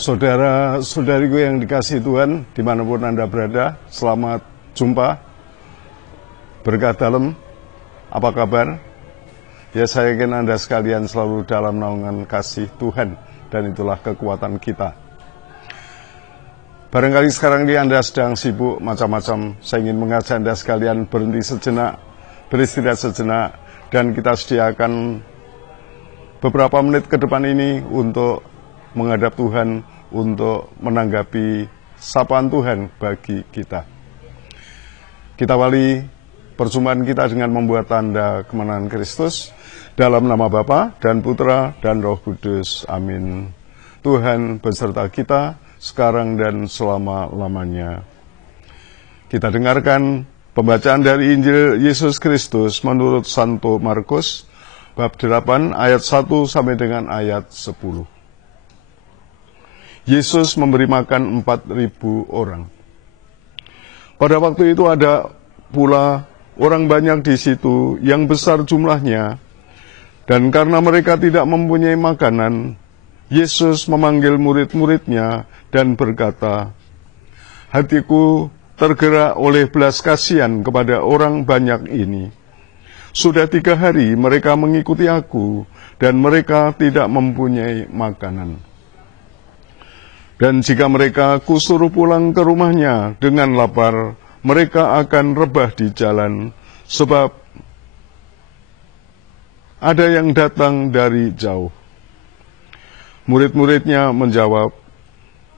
Saudara-saudariku yang dikasihi Tuhan, dimanapun Anda berada, selamat jumpa. Berkat dalam, apa kabar? Ya, saya yakin Anda sekalian selalu dalam naungan kasih Tuhan, dan itulah kekuatan kita. Barangkali sekarang ini Anda sedang sibuk macam-macam. Saya ingin mengajak Anda sekalian berhenti sejenak, beristirahat sejenak, dan kita sediakan beberapa menit ke depan ini untuk menghadap Tuhan, untuk menanggapi sapaan Tuhan bagi kita. Kita awali perjumpaan kita dengan membuat tanda kemenangan Kristus dalam nama Bapa dan Putra dan Roh Kudus. Amin. Tuhan beserta kita sekarang dan selama-lamanya. Kita dengarkan pembacaan dari Injil Yesus Kristus menurut Santo Markus bab 8 ayat 1 sampai dengan ayat 10. Yesus memberi makan 4.000 orang. Pada waktu itu ada pula orang banyak di situ yang besar jumlahnya, dan karena mereka tidak mempunyai makanan, Yesus memanggil murid-muridnya dan berkata, "Hatiku tergerak oleh belas kasihan kepada orang banyak ini. Sudah 3 hari mereka mengikuti aku, dan mereka tidak mempunyai makanan. Dan jika mereka kusuruh pulang ke rumahnya dengan lapar, mereka akan rebah di jalan, sebab ada yang datang dari jauh." Murid-muridnya menjawab,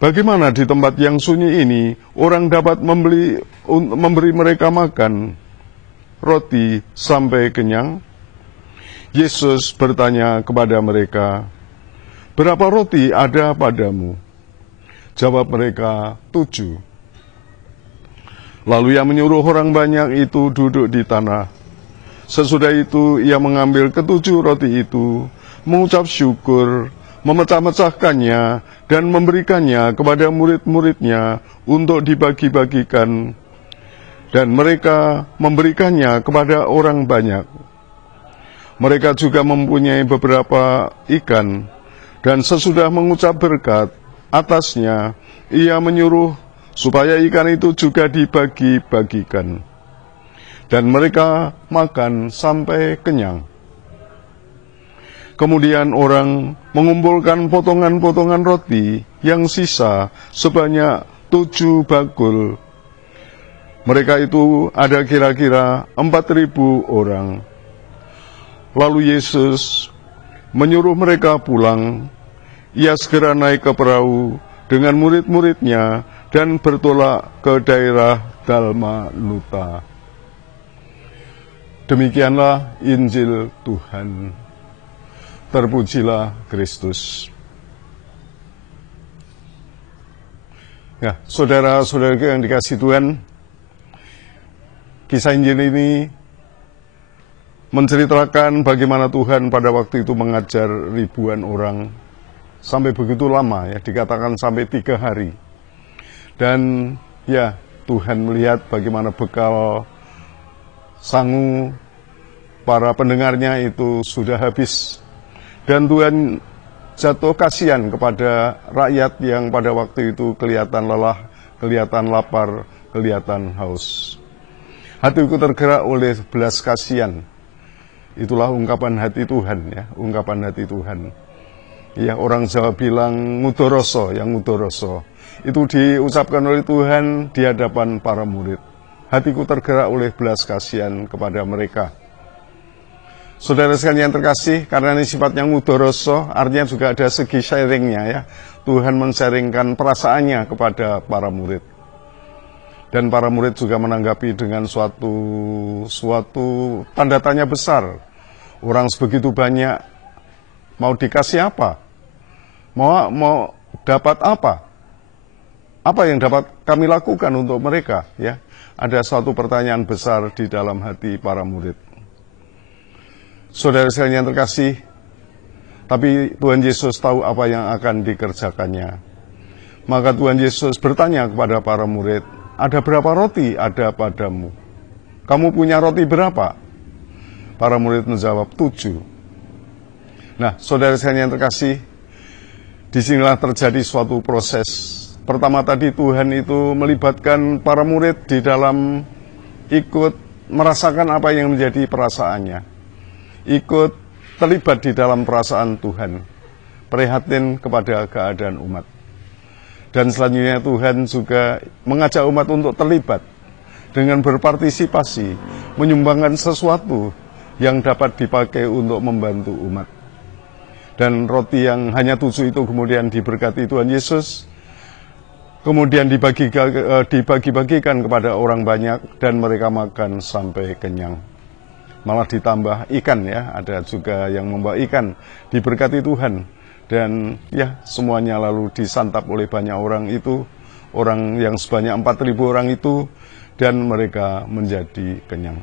"Bagaimana di tempat yang sunyi ini orang dapat memberi mereka makan roti sampai kenyang?" Yesus bertanya kepada mereka, "Berapa roti ada padamu?" Jawab mereka, 7. Lalu ia menyuruh orang banyak itu duduk di tanah. Sesudah itu ia mengambil ke-7 roti itu, mengucap syukur, memecah-mecahkannya, dan memberikannya kepada murid-muridnya untuk dibagi-bagikan. Dan mereka memberikannya kepada orang banyak. Mereka juga mempunyai beberapa ikan, dan sesudah mengucap berkat atasnya, ia menyuruh supaya ikan itu juga dibagi-bagikan. Dan mereka makan sampai kenyang. Kemudian orang mengumpulkan potongan-potongan roti yang sisa sebanyak 7 bakul. Mereka itu ada kira-kira 4.000 orang. Lalu Yesus menyuruh mereka pulang. Ia segera naik ke perahu dengan murid-muridnya dan bertolak ke daerah Dalmanuta. Demikianlah Injil Tuhan. Terpujilah Kristus. Ya, saudara-saudaraku yang dikasihi Tuhan, kisah Injil ini menceritakan bagaimana Tuhan pada waktu itu mengajar ribuan orang. Sampai begitu lama, ya, dikatakan sampai 3 hari. Dan ya, Tuhan melihat bagaimana bekal sangu para pendengarnya itu sudah habis. Dan Tuhan jatuh kasihan kepada rakyat yang pada waktu itu kelihatan lelah, kelihatan lapar, kelihatan haus. Hatiku tergerak oleh belas kasihan. Itulah ungkapan hati Tuhan, ya, ungkapan hati Tuhan. Ya, orang Jawa bilang ngudoroso, yang ngudoroso. Itu diucapkan oleh Tuhan di hadapan para murid. Hatiku tergerak oleh belas kasihan kepada mereka. Saudara sekalian yang terkasih, karena ini sifatnya ngudoroso, artinya juga ada segi sharingnya, ya. Tuhan men-sharingkan perasaannya kepada para murid. Dan para murid juga menanggapi dengan suatu tanda tanya besar. Orang sebegitu banyak, mau dikasih apa? Mau dapat apa? Apa yang dapat kami lakukan untuk mereka? Ya, ada suatu pertanyaan besar di dalam hati para murid. Saudara sekalian yang terkasih, tapi Tuhan Yesus tahu apa yang akan dikerjakannya. Maka Tuhan Yesus bertanya kepada para murid, "Ada berapa roti ada padamu? Kamu punya roti berapa?" Para murid menjawab, 7. Nah, saudara sekalian yang terkasih, disinilah terjadi suatu proses. Pertama tadi Tuhan itu melibatkan para murid di dalam ikut merasakan apa yang menjadi perasaannya. Ikut terlibat di dalam perasaan Tuhan. Prihatin kepada keadaan umat. Dan selanjutnya Tuhan juga mengajak umat untuk terlibat dengan berpartisipasi, menyumbangkan sesuatu yang dapat dipakai untuk membantu umat. Dan roti yang hanya 7 itu kemudian diberkati Tuhan Yesus, kemudian dibagi-bagikan kepada orang banyak dan mereka makan sampai kenyang. Malah ditambah ikan ya, ada juga yang membawa ikan, diberkati Tuhan. Dan ya semuanya lalu disantap oleh banyak orang itu, orang yang sebanyak 4.000 orang itu, dan mereka menjadi kenyang.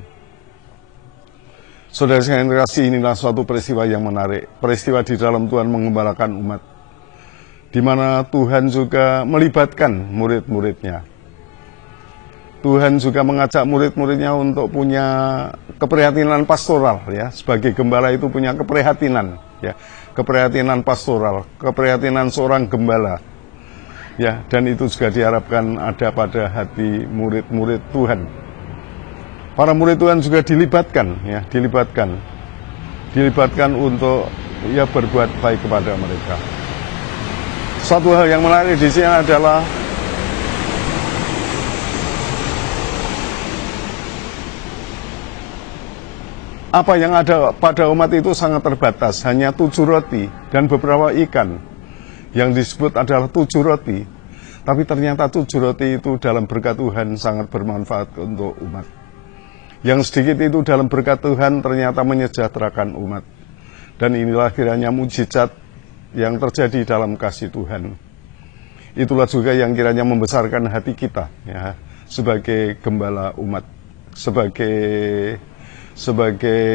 Saudara sekalian terkasih, inilah suatu peristiwa yang menarik, peristiwa di dalam Tuhan mengembalakan umat, di mana Tuhan juga melibatkan murid-muridnya. Tuhan juga mengajak murid-muridnya untuk punya keprihatinan pastoral ya, sebagai gembala itu punya keprihatinan ya, keprihatinan pastoral, keprihatinan seorang gembala. Ya, dan itu juga diharapkan ada pada hati murid-murid Tuhan. Para murid Tuhan juga dilibatkan ya, dilibatkan untuk ya berbuat baik kepada mereka. Satu hal yang menarik di sini adalah apa yang ada pada umat itu sangat terbatas, hanya 7 roti dan beberapa ikan. Yang disebut adalah 7 roti, tapi ternyata 7 roti itu dalam berkat Tuhan sangat bermanfaat untuk umat. Yang sedikit itu dalam berkat Tuhan ternyata menyejahterakan umat. Dan inilah kiranya mujizat yang terjadi dalam kasih Tuhan. Itulah juga yang kiranya membesarkan hati kita ya, sebagai gembala umat, sebagai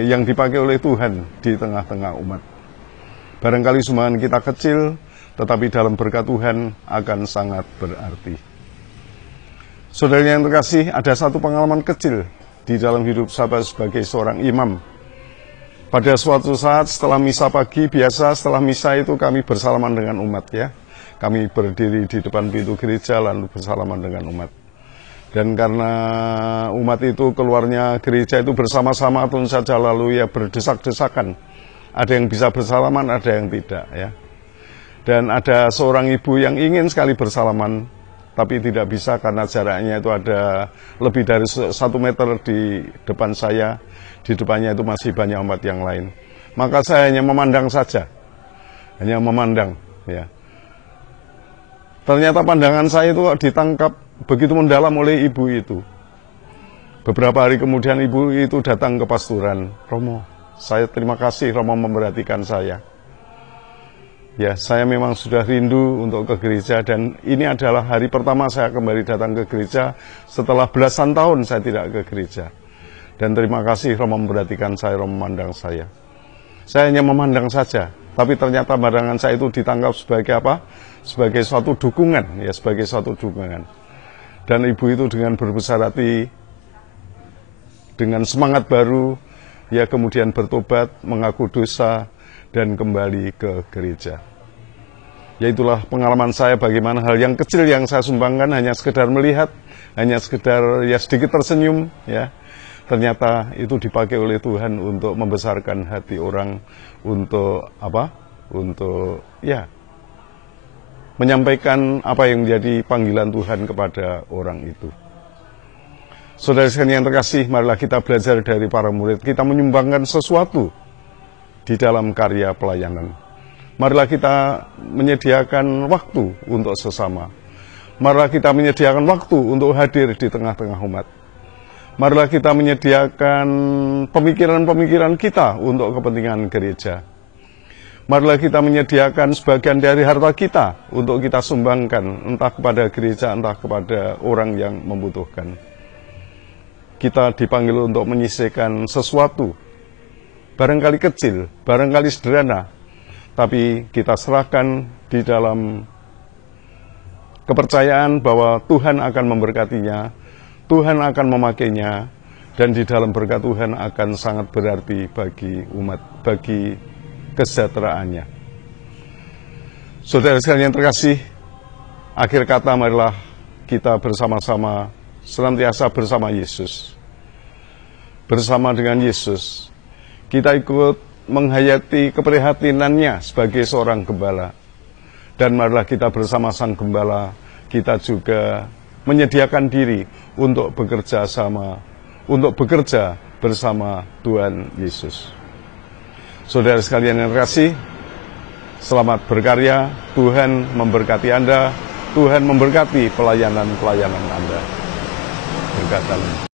yang dipakai oleh Tuhan di tengah-tengah umat. Barangkali sumbangan kita kecil, tetapi dalam berkat Tuhan akan sangat berarti. Saudara yang terkasih, ada satu pengalaman kecil di dalam hidup saya sebagai seorang imam. Pada suatu saat setelah misa pagi, biasa setelah misa itu kami bersalaman dengan umat ya. Kami berdiri di depan pintu gereja lalu bersalaman dengan umat. Dan karena umat itu keluarnya gereja itu bersama-sama tentu saja lalu ya berdesak-desakan. Ada yang bisa bersalaman, ada yang tidak ya. Dan ada seorang ibu yang ingin sekali bersalaman, tapi tidak bisa karena jaraknya itu ada lebih dari 1 meter di depan saya. Di depannya itu masih banyak umat yang lain. Maka saya hanya memandang saja. Hanya memandang ya. Ternyata pandangan saya itu ditangkap begitu mendalam oleh ibu itu. Beberapa hari kemudian ibu itu datang ke pasturan. Romo, saya terima kasih Romo memperhatikan saya. Ya, saya memang sudah rindu untuk ke gereja dan ini adalah hari pertama saya kembali datang ke gereja setelah belasan tahun saya tidak ke gereja. Dan terima kasih Romo memperhatikan saya, Romo memandang saya. Saya hanya memandang saja, tapi ternyata pandangan saya itu ditangkap sebagai apa? Sebagai suatu dukungan, ya, sebagai suatu dukungan. Dan ibu itu dengan berbesar hati, dengan semangat baru, ya kemudian bertobat, mengaku dosa, dan kembali ke gereja. Yaitulah pengalaman saya bagaimana hal yang kecil yang saya sumbangkan hanya sekedar melihat, hanya sekedar ya sedikit tersenyum, ya. Ternyata itu dipakai oleh Tuhan untuk membesarkan hati orang, untuk apa? Untuk ya menyampaikan apa yang menjadi panggilan Tuhan kepada orang itu. Saudara sekalian yang terkasih, marilah kita belajar dari para murid. Kita menyumbangkan sesuatu di dalam karya pelayanan. Marilah kita menyediakan waktu untuk sesama. Marilah kita menyediakan waktu untuk hadir di tengah-tengah umat. Marilah kita menyediakan pemikiran-pemikiran kita untuk kepentingan gereja. Marilah kita menyediakan sebagian dari harta kita untuk kita sumbangkan, entah kepada gereja, entah kepada orang yang membutuhkan. Kita dipanggil untuk menyisihkan sesuatu, barangkali kecil, barangkali sederhana, tapi kita serahkan di dalam kepercayaan bahwa Tuhan akan memberkatinya, Tuhan akan memakainya, dan di dalam berkat Tuhan akan sangat berarti bagi umat, bagi kesejahteraannya. Saudara sekalian yang terkasih, akhir kata marilah kita bersama-sama senantiasa bersama Yesus. Bersama dengan Yesus, kita ikut menghayati keprihatinannya sebagai seorang gembala. Dan marilah kita bersama Sang Gembala, kita juga menyediakan diri untuk bekerja bersama Tuhan Yesus. Saudara sekalian yang terkasih, selamat berkarya, Tuhan memberkati Anda, Tuhan memberkati pelayanan-pelayanan Anda. Berkatan.